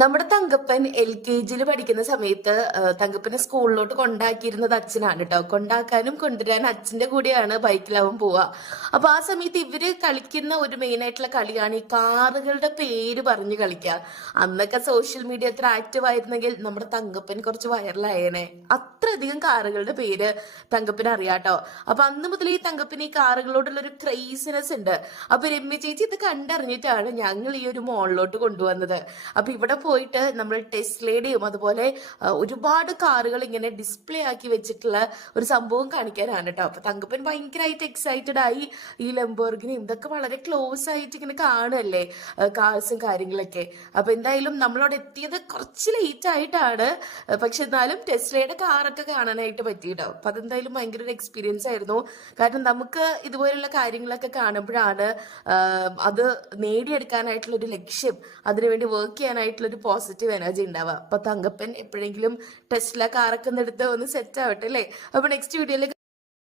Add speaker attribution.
Speaker 1: നമ്മുടെ Thankappan L K ജിയിൽ പഠിക്കുന്ന സമയത്ത് തങ്കപ്പനെ സ്കൂളിലോട്ട് കൊണ്ടാക്കിയിരുന്നത് അച്ഛനാണ് കേട്ടോ. കൊണ്ടാക്കാനും കൊണ്ടുവരാനും അച്ഛന്റെ കൂടെയാണ് ബൈക്കിലാവും പോവുക. അപ്പൊ ആ സമയത്ത് ഇവർ കളിക്കുന്ന ഒരു മെയിൻ ആയിട്ടുള്ള കളിയാണ് ഈ കാറുകളുടെ പേര് പറഞ്ഞു കളിക്കുക. അന്നൊക്കെ സോഷ്യൽ മീഡിയ അത്ര ആക്റ്റീവ് ആയിരുന്നെങ്കിൽ നമ്മുടെ തങ്കപ്പൻ കുറച്ച് വൈറലായേനെ അത്രയധികം കാറുകളുടെ പേര് തങ്കപ്പിന് അറിയാട്ടോ. അപ്പൊ അന്ന് മുതൽ ഈ തങ്കപ്പിന് ഈ കാറുകളോടുള്ള ഒരു ക്രേസിനെസ് ഉണ്ട്. അപ്പൊ രമ്യ ചേച്ചി ഇത് കണ്ടറിഞ്ഞിട്ടാണ് ഞങ്ങൾ ഈ ഒരു മോളിലോട്ട് കൊണ്ടുവന്നത്. അപ്പൊ ഇവിടെ പോയിട്ട് നമ്മൾ ടെസ്ലയുടെയും അതുപോലെ ഒരുപാട് കാറുകൾ ഇങ്ങനെ ഡിസ്പ്ലേ ആക്കി വെച്ചിട്ടുള്ള ഒരു സംഭവം കാണിക്കാനാണ് കേട്ടോ. അപ്പൊ തങ്കപ്പൻ ഭയങ്കരമായിട്ട് എക്സൈറ്റഡ് ആയി ഈ ലംബോർഗിനി ഇതൊക്കെ വളരെ ക്ലോസ് ആയിട്ട് ഇങ്ങനെ കാണുമല്ലേ കാഴ്സും കാര്യങ്ങളൊക്കെ. അപ്പൊ എന്തായാലും നമ്മളവിടെ എത്തിയത് കുറച്ച് ലേറ്റ് ആയിട്ടാണ്. പക്ഷെ എന്നാലും ടെസ്ലയുടെ കാറൊക്കെ കാണാനായിട്ട് പറ്റി കേട്ടോ അപ്പൊ അതെന്തായാലും ഭയങ്കര ഒരു എക്സ്പീരിയൻസ് ആയിരുന്നു. കാരണം നമുക്ക് ഇതുപോലുള്ള കാര്യങ്ങളൊക്കെ കാണുമ്പോഴാണ് അത് നേടിയെടുക്കാനായിട്ടുള്ള ഒരു ലക്ഷ്യം അതിനുവേണ്ടി വർക്ക് ചെയ്യാനായിട്ടുള്ള ഒരു പോസിറ്റീവ് എനർജി ഉണ്ടാവുക. അപ്പൊ തങ്കപ്പൻ എപ്പോഴെങ്കിലും ടെസ്ല കാറൊക്കെ ഒന്ന് എടുത്ത് ഒന്ന് സെറ്റ് ആവട്ടെ അല്ലേ? അപ്പൊ നെക്സ്റ്റ് വീഡിയോയിൽ